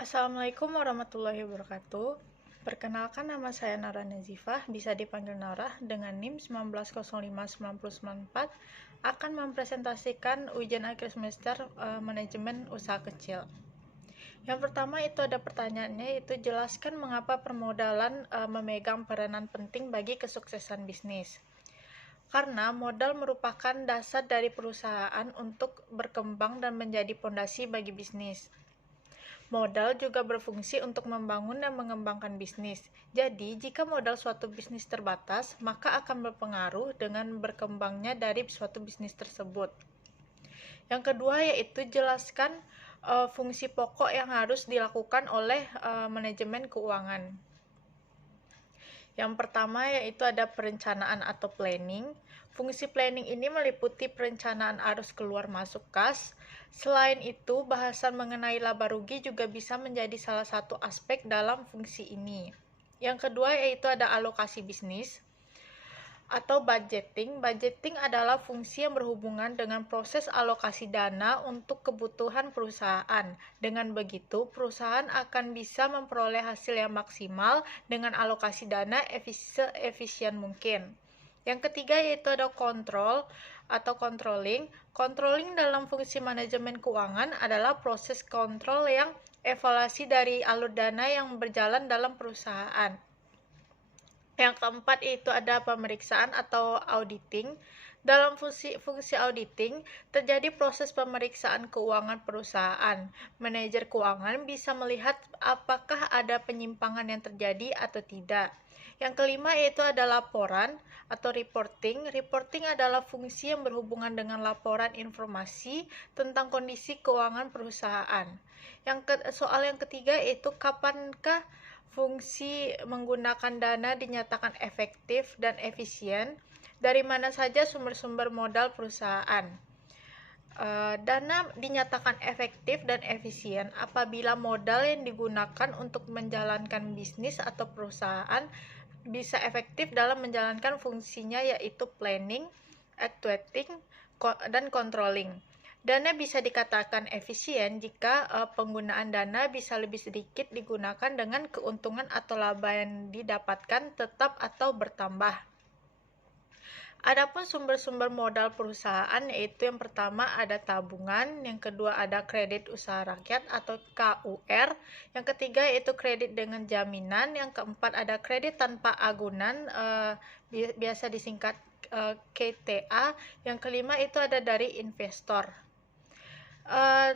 Assalamualaikum warahmatullahi wabarakatuh. Perkenalkan, nama saya Nara Nazifah, bisa dipanggil Nara, dengan NIM 19059094 akan mempresentasikan ujian akhir semester manajemen usaha kecil. Yang pertama itu ada pertanyaannya, yaitu jelaskan mengapa permodalan memegang peranan penting bagi kesuksesan bisnis. Karena modal merupakan dasar dari perusahaan untuk berkembang dan menjadi fondasi bagi bisnis. Modal juga berfungsi untuk membangun dan mengembangkan bisnis. Jadi, jika modal suatu bisnis terbatas, maka akan berpengaruh dengan berkembangnya dari suatu bisnis tersebut. Yang kedua yaitu jelaskan fungsi pokok yang harus dilakukan oleh manajemen keuangan. Yang pertama yaitu ada perencanaan atau planning. Fungsi planning ini meliputi perencanaan arus keluar masuk kas. Selain itu, bahasan mengenai laba rugi juga bisa menjadi salah satu aspek dalam fungsi ini. Yang kedua yaitu ada alokasi bisnis atau budgeting. Budgeting adalah fungsi yang berhubungan dengan proses alokasi dana untuk kebutuhan perusahaan. Dengan begitu, perusahaan akan bisa memperoleh hasil yang maksimal dengan alokasi dana efisien mungkin. Yang ketiga yaitu ada kontrol atau controlling. Controlling dalam fungsi manajemen keuangan adalah proses kontrol yang evaluasi dari alur dana yang berjalan dalam perusahaan. Yang keempat itu ada pemeriksaan atau auditing. Dalam fungsi auditing, terjadi proses pemeriksaan keuangan perusahaan. Manajer keuangan bisa melihat apakah ada penyimpangan yang terjadi atau tidak. Yang kelima yaitu ada laporan atau reporting. Reporting adalah fungsi yang berhubungan dengan laporan informasi tentang kondisi keuangan perusahaan. Soal yang ketiga yaitu kapankah fungsi menggunakan dana dinyatakan efektif dan efisien, dari mana saja sumber-sumber modal perusahaan. Dana dinyatakan efektif dan efisien apabila modal yang digunakan untuk menjalankan bisnis atau perusahaan bisa efektif dalam menjalankan fungsinya, yaitu planning, actuating, dan controlling. Dana bisa dikatakan efisien jika penggunaan dana bisa lebih sedikit digunakan dengan keuntungan atau laba yang didapatkan tetap atau bertambah. Adapun sumber-sumber modal perusahaan yaitu yang pertama ada tabungan, yang kedua ada kredit usaha rakyat atau KUR, yang ketiga yaitu kredit dengan jaminan, yang keempat ada kredit tanpa agunan, biasa disingkat KTA, yang kelima itu ada dari investor.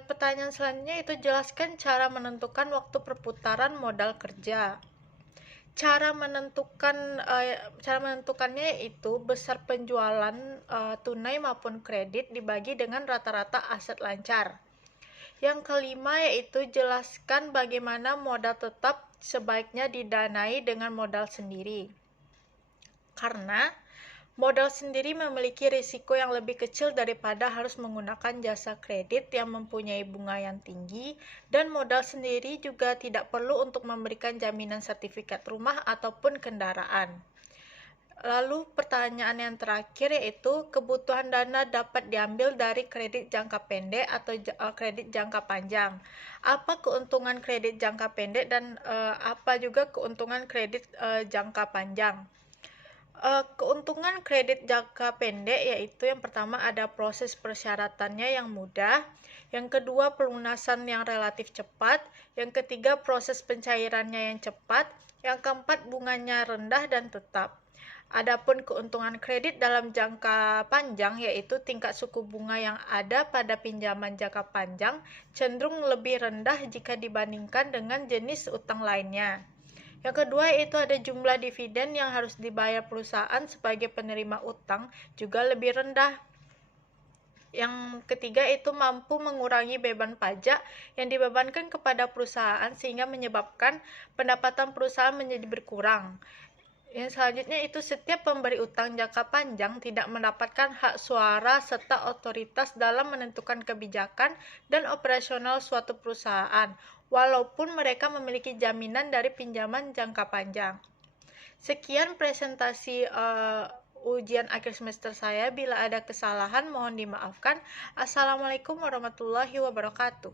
Pertanyaan selanjutnya itu jelaskan cara menentukan waktu perputaran modal kerja. Cara menentukannya yaitu besar penjualan tunai maupun kredit dibagi dengan rata-rata aset lancar. Yang kelima yaitu jelaskan bagaimana modal tetap sebaiknya didanai dengan modal sendiri. Karena modal sendiri memiliki risiko yang lebih kecil daripada harus menggunakan jasa kredit yang mempunyai bunga yang tinggi, dan modal sendiri juga tidak perlu untuk memberikan jaminan sertifikat rumah ataupun kendaraan. Lalu pertanyaan yang terakhir yaitu kebutuhan dana dapat diambil dari kredit jangka pendek atau kredit jangka panjang. Apa keuntungan kredit jangka pendek dan apa juga keuntungan kredit jangka panjang? Keuntungan kredit jangka pendek yaitu yang pertama ada proses persyaratannya yang mudah, yang kedua pelunasan yang relatif cepat, yang ketiga proses pencairannya yang cepat, yang keempat bunganya rendah dan tetap. Adapun keuntungan kredit dalam jangka panjang yaitu tingkat suku bunga yang ada pada pinjaman jangka panjang cenderung lebih rendah jika dibandingkan dengan jenis utang lainnya. Yang kedua yaitu ada jumlah dividen yang harus dibayar perusahaan sebagai penerima utang juga lebih rendah. Yang ketiga itu mampu mengurangi beban pajak yang dibebankan kepada perusahaan sehingga menyebabkan pendapatan perusahaan menjadi berkurang. Yang selanjutnya itu setiap pemberi utang jangka panjang tidak mendapatkan hak suara serta otoritas dalam menentukan kebijakan dan operasional suatu perusahaan, walaupun mereka memiliki jaminan dari pinjaman jangka panjang. Sekian presentasi ujian akhir semester saya. Bila ada kesalahan mohon dimaafkan. Assalamualaikum warahmatullahi wabarakatuh.